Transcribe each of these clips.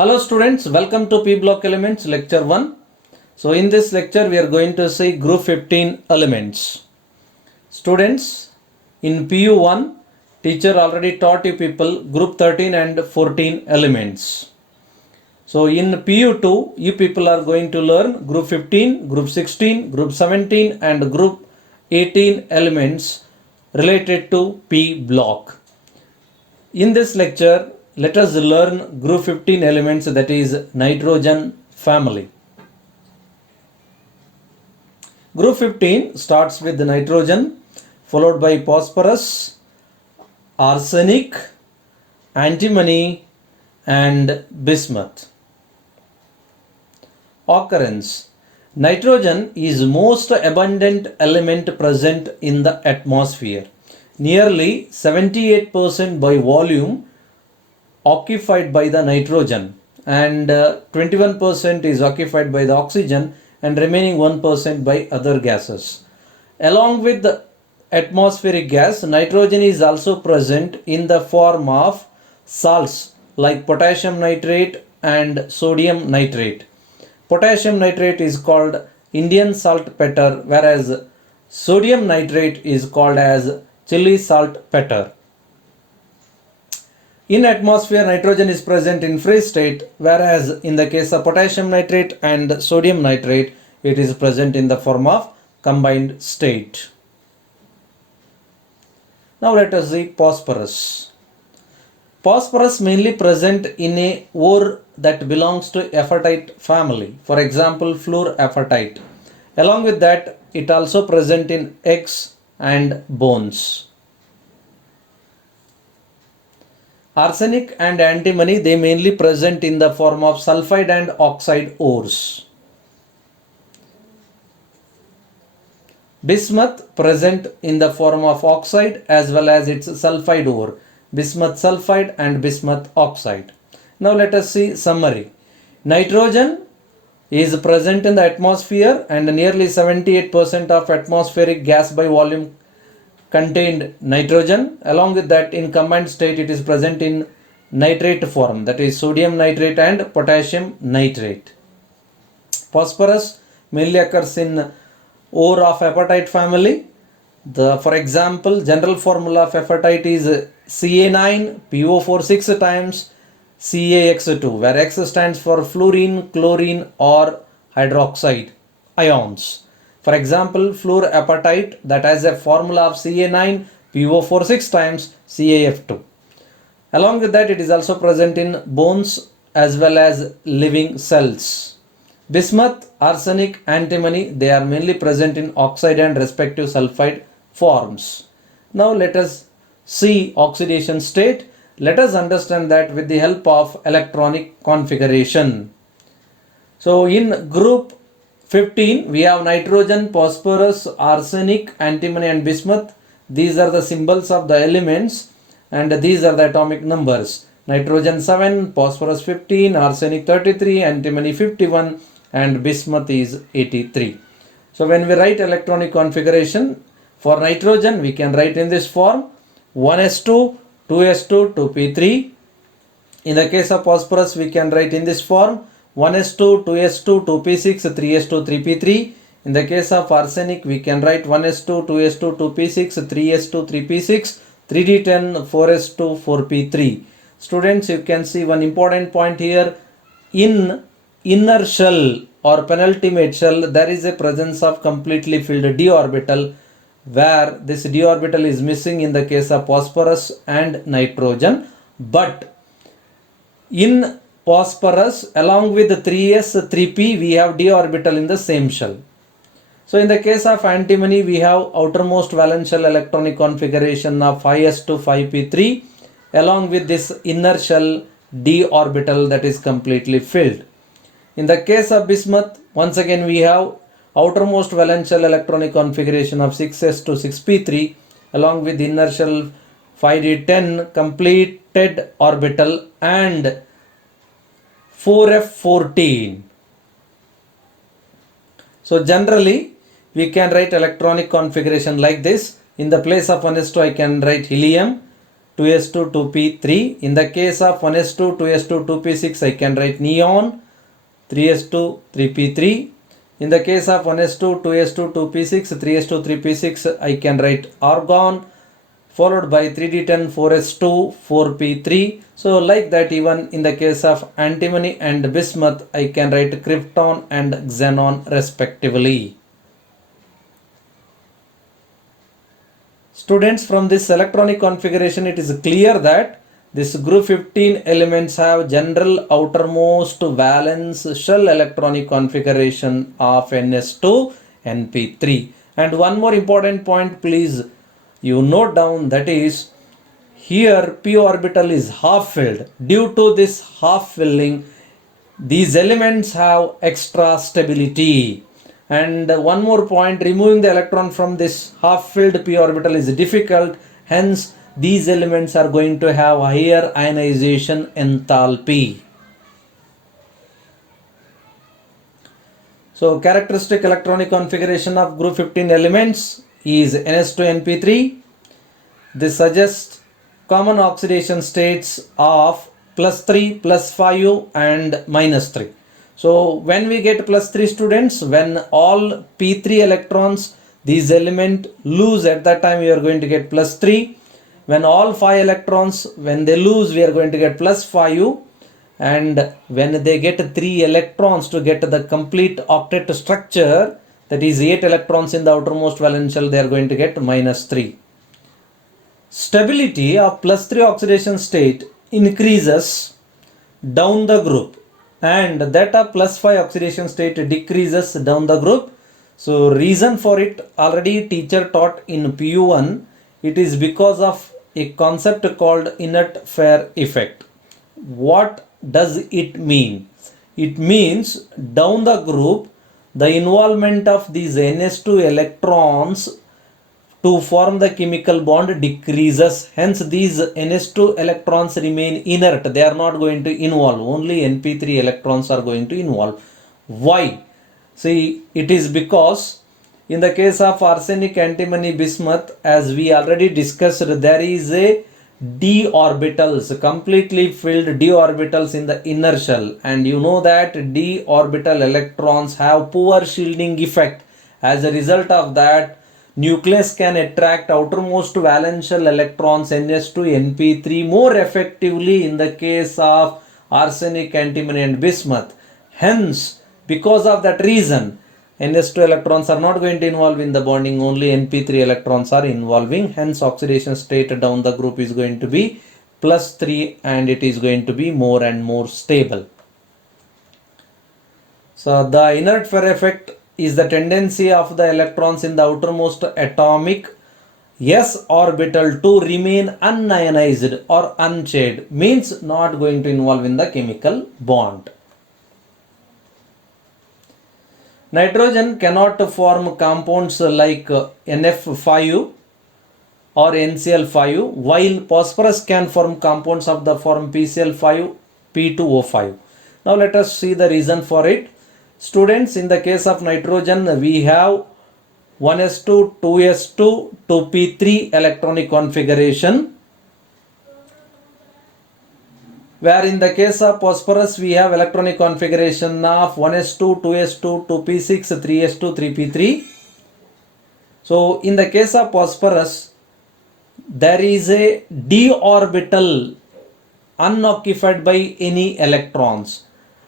Hello students, welcome to P block elements lecture 1. So in this lecture we are going to see group 15 elements. Students, in PU1 teacher already taught you people group 13 and 14 elements. So in PU2 you people are going to learn group 15, group 16, group 17 and group 18 elements related to P block. In this lecture, let us learn group 15 elements, that is nitrogen family. Group 15 starts with nitrogen, followed by phosphorus, arsenic, antimony and bismuth. Occurrence. Nitrogen is most abundant element present in the atmosphere. Nearly 78% by volume occupied by the nitrogen, and 21% is occupied by the oxygen, and remaining 1% by other gases. Along with the atmospheric gas, nitrogen is also present in the form of salts like potassium nitrate and sodium nitrate. Potassium nitrate is called Indian saltpeter, whereas sodium nitrate is called as chili saltpeter. In atmosphere, nitrogen is present in free state, whereas in the case of potassium nitrate and sodium nitrate, it is present in the form of combined state. Now let us see phosphorus. Phosphorus mainly present in a ore that belongs to apatite family. For example, fluorapatite. Along with that, it also present in eggs and bones. Arsenic and antimony, they mainly present in the form of sulfide and oxide ores. Bismuth present in the form of oxide as well as its sulfide ore, bismuth sulfide and bismuth oxide. Now let us see summary. Nitrogen is present in the atmosphere, and nearly 78% of atmospheric gas by volume contained nitrogen. Along with that, in combined state it is present in nitrate form, that is sodium nitrate and potassium nitrate. Phosphorus mainly occurs in ore of apatite family. For example, general formula of apatite is Ca9PO4 6 times CaX2, where X stands for fluorine, chlorine or hydroxide ions. For example, fluorapatite, that has a formula of Ca9PO4 6 times CaF2. Along with that, it is also present in bones as well as living cells. Bismuth, arsenic, antimony, they are mainly present in oxide and respective sulfide forms. Now let us see oxidation state. Let us understand that with the help of electronic configuration. So in group 15, we have nitrogen, phosphorus, arsenic, antimony and bismuth. These are the symbols of the elements and these are the atomic numbers. Nitrogen 7, phosphorus 15, arsenic 33, antimony 51 and bismuth is 83. So when we write electronic configuration for nitrogen, we can write in this form: 1s2, 2s2, 2p3. In the case of phosphorus, we can write in this form: 1s2, 2s2, 2p6, 3s2, 3p3. In the case of arsenic, we can write 1s2, 2s2, 2p6, 3s2, 3p6, 3d10, 4s2, 4p3. Students, you can see one important point here. In inner shell or penultimate shell, there is a presence of completely filled d orbital, where this d orbital is missing in the case of phosphorus and nitrogen. But in phosphorus, along with the 3s, 3p, we have d orbital in the same shell. So in the case of antimony, we have outermost valence shell electronic configuration of 5s to 5p3, along with this inner shell d orbital that is completely filled. In the case of bismuth, once again we have outermost valence shell electronic configuration of 6s to 6p3, along with inner shell 5d10 completed orbital and 4f14. So generally we can write electronic configuration like this. In the place of 1s2, I can write helium. 2s2, 2p3. In the case of 1s2, 2s2, 2p6, I can write neon, 3s2, 3p3. In the case of 1s2, 2s2, 2p6, 3s2, 3p6, I can write argon, followed by 3d10, 4s2, 4p3. So like that, even in the case of antimony and bismuth, I can write krypton and xenon respectively. Students, from this electronic configuration, it is clear that this group 15 elements have general outermost valence shell electronic configuration of ns2 np3. And one more important point, please you note down, that is, here p orbital is half filled. Due to this half filling, these elements have extra stability. And one more point, removing the electron from this half filled p orbital is difficult. Hence, these elements are going to have higher ionization enthalpy. So characteristic electronic configuration of group 15 elements is ns2np3. This suggests common oxidation states of +3, +5 and -3. So when we get +3, students, when all p3 electrons, these element lose, at that time we are going to get +3. When all 5 electrons, when they lose, we are going to get +5. And when they get 3 electrons to get the complete octet structure, that is 8 electrons in the outermost valence shell, they are going to get -3. Stability of +3 oxidation state increases down the group, and that of +5 oxidation state decreases down the group. So reason for it, already teacher taught in PU1. It is because of a concept called inert fair effect. What does it mean? It means down the group, the involvement of these ns2 electrons to form the chemical bond decreases. Hence, these ns2 electrons remain inert. They are not going to involve. Only np3 electrons are going to involve. Why? See, it is because in the case of arsenic, antimony, bismuth, as we already discussed, there is a d-orbitals, completely filled d-orbitals in the inner shell, and you know that d-orbital electrons have poor shielding effect. As a result of that, nucleus can attract outermost valence shell electrons ns2 np3 more effectively in the case of arsenic, antimony and bismuth. Hence, because of that reason, ns2 electrons are not going to involve in the bonding, only np3 electrons are involving. Hence, oxidation state down the group is going to be +3 and it is going to be more and more stable. So the inert fair effect is the tendency of the electrons in the outermost atomic s orbital to remain unionized or unshaded, means not going to involve in the chemical bond. Nitrogen cannot form compounds like NF5 or NCl5, while phosphorus can form compounds of the form PCl5, P2O5. Now let us see the reason for it. Students, in the case of nitrogen, we have 1s2, 2s2, 2p3 electronic configuration, where in the case of phosphorus we have electronic configuration of 1s2, 2s2, 2p6, 3s2, 3p3. So in the case of phosphorus, there is a d orbital unoccupied by any electrons.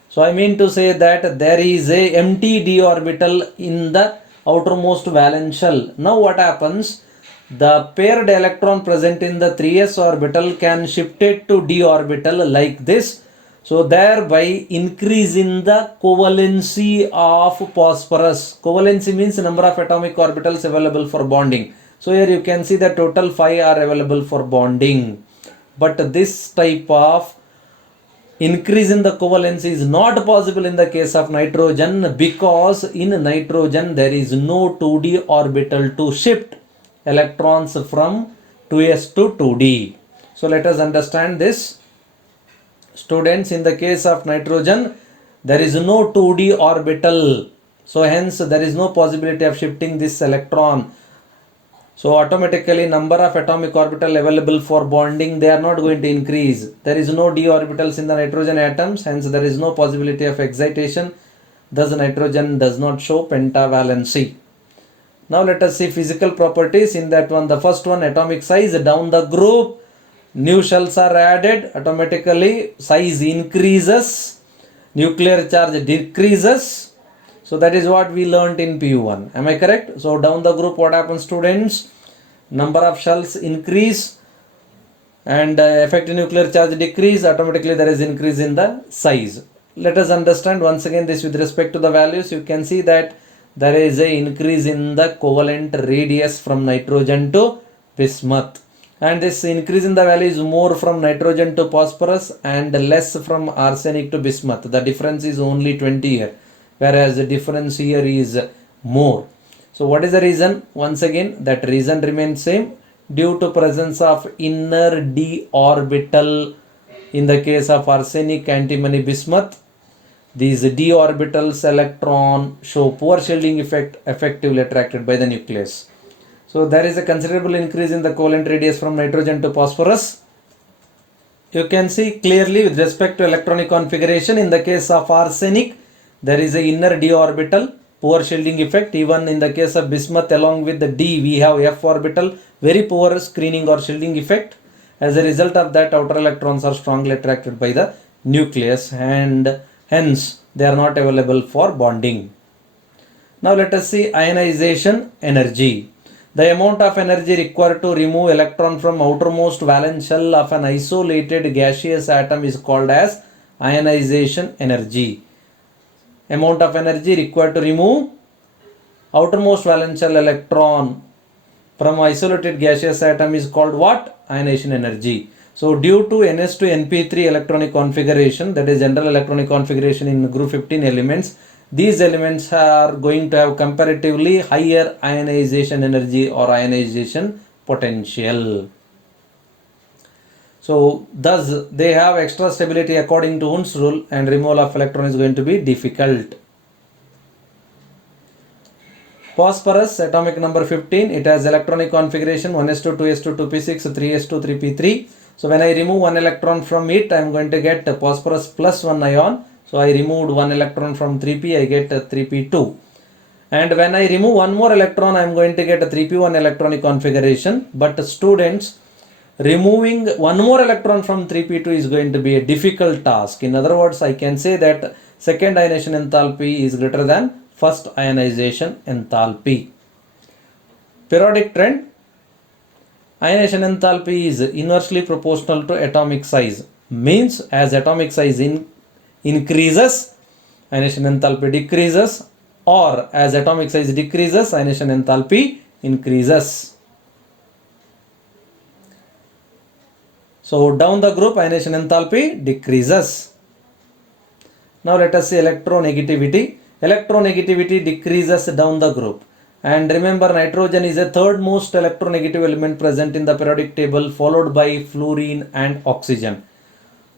So I mean to say that there is a empty d orbital in the outermost valence shell. Now what happens? The paired electron present in the 3s orbital can shift it to d orbital like this. So thereby increasing the covalency of phosphorus. Covalency means number of atomic orbitals available for bonding. So here you can see the total 5 are available for bonding. But this type of increase in the covalency is not possible in the case of nitrogen, because in nitrogen there is no 2d orbital to shift electrons from 2s to 2d. So let us understand this. Students, in the case of nitrogen, there is no 2d orbital. So hence there is no possibility of shifting this electron. So automatically number of atomic orbital available for bonding, they are not going to increase. There is no d orbitals in the nitrogen atoms, hence there is no possibility of excitation. Thus nitrogen does not show pentavalency. Now let us see physical properties. In that one, the first one, atomic size. Down the group, new shells are added, automatically size increases, nuclear charge decreases. So that is what we learnt in PU1. Am I correct? So down the group, what happens, students? Number of shells increase and effective nuclear charge decrease. Automatically there is increase in the size. Let us understand once again this with respect to the values. You can see that there is a increase in the covalent radius from nitrogen to bismuth. And this increase in the value is more from nitrogen to phosphorus and less from arsenic to bismuth. The difference is only 20 here, whereas the difference here is more. So what is the reason? Once again, that reason remains same, due to presence of inner d orbital in the case of arsenic, antimony, bismuth. These d orbitals electron show poor shielding effect, effectively attracted by the nucleus. So there is a considerable increase in the covalent radius from nitrogen to phosphorus. You can see clearly with respect to electronic configuration. In the case of arsenic, there is a inner d orbital, poor shielding effect. Even in the case of bismuth, along with the d, we have f orbital, very poor screening or shielding effect. As a result of that, outer electrons are strongly attracted by the nucleus and hence they are not available for bonding. Now let us see ionization energy. The amount of energy required to remove electron from outermost valence shell of an isolated gaseous atom is called as ionization energy. Amount of energy required to remove outermost valence shell electron from isolated gaseous atom is called what? Ionization energy. So due to Ns to Np3 electronic configuration, that is general electronic configuration in group 15 elements, these elements are going to have comparatively higher ionization energy or ionization potential. So thus they have extra stability according to Hund's rule, and removal of electron is going to be difficult. Phosphorus, atomic number 15, it has electronic configuration 1s2, 2s2, 2p6, 3s2, 3p3. So when I remove one electron from it, I am going to get phosphorus plus one ion. So I removed one electron from 3p, I get 3p2. And when I remove one more electron, I am going to get a 3p1 electronic configuration. But students, removing one more electron from 3p2 is going to be a difficult task. In other words, I can say that second ionization enthalpy is greater than first ionization enthalpy. Periodic trend. Ionization enthalpy is inversely proportional to atomic size. Means as atomic size increases, ionization enthalpy decreases, or as atomic size decreases, ionization enthalpy increases. So down the group, ionization enthalpy decreases. Now let us see electronegativity. Electronegativity decreases down the group. And remember, nitrogen is the third most electronegative element present in the periodic table, followed by fluorine and oxygen.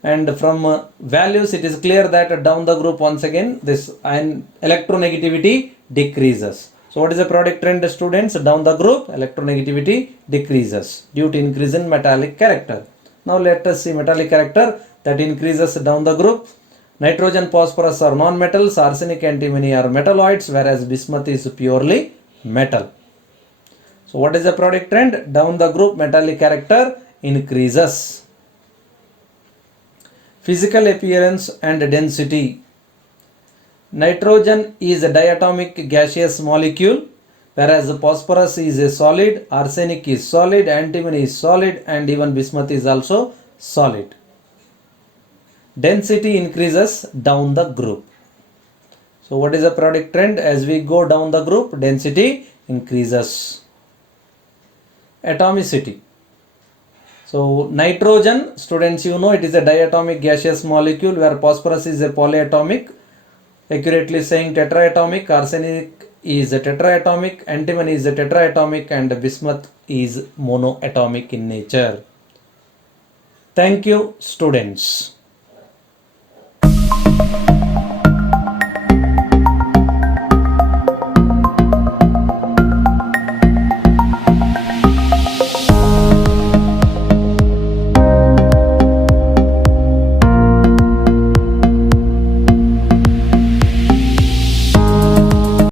And from values, it is clear that down the group, once again, this electronegativity decreases. So what is the periodic trend, students? Down the group, electronegativity decreases due to increase in metallic character. Now let us see metallic character that increases down the group. Nitrogen, phosphorus are non-metals, arsenic, antimony are metalloids, whereas bismuth is purely metal. So what is the periodic trend? Down the group, metallic character increases. Physical appearance and density. Nitrogen is a diatomic gaseous molecule, whereas phosphorus is a solid, arsenic is solid, antimony is solid, and even bismuth is also solid. Density increases down the group. So what is the periodic trend? As we go down the group, density increases. Atomicity. So nitrogen, students, you know it is a diatomic gaseous molecule, where phosphorus is a polyatomic, accurately saying tetraatomic, arsenic is a tetraatomic, antimony is a tetraatomic, and bismuth is monoatomic in nature. Thank you, students.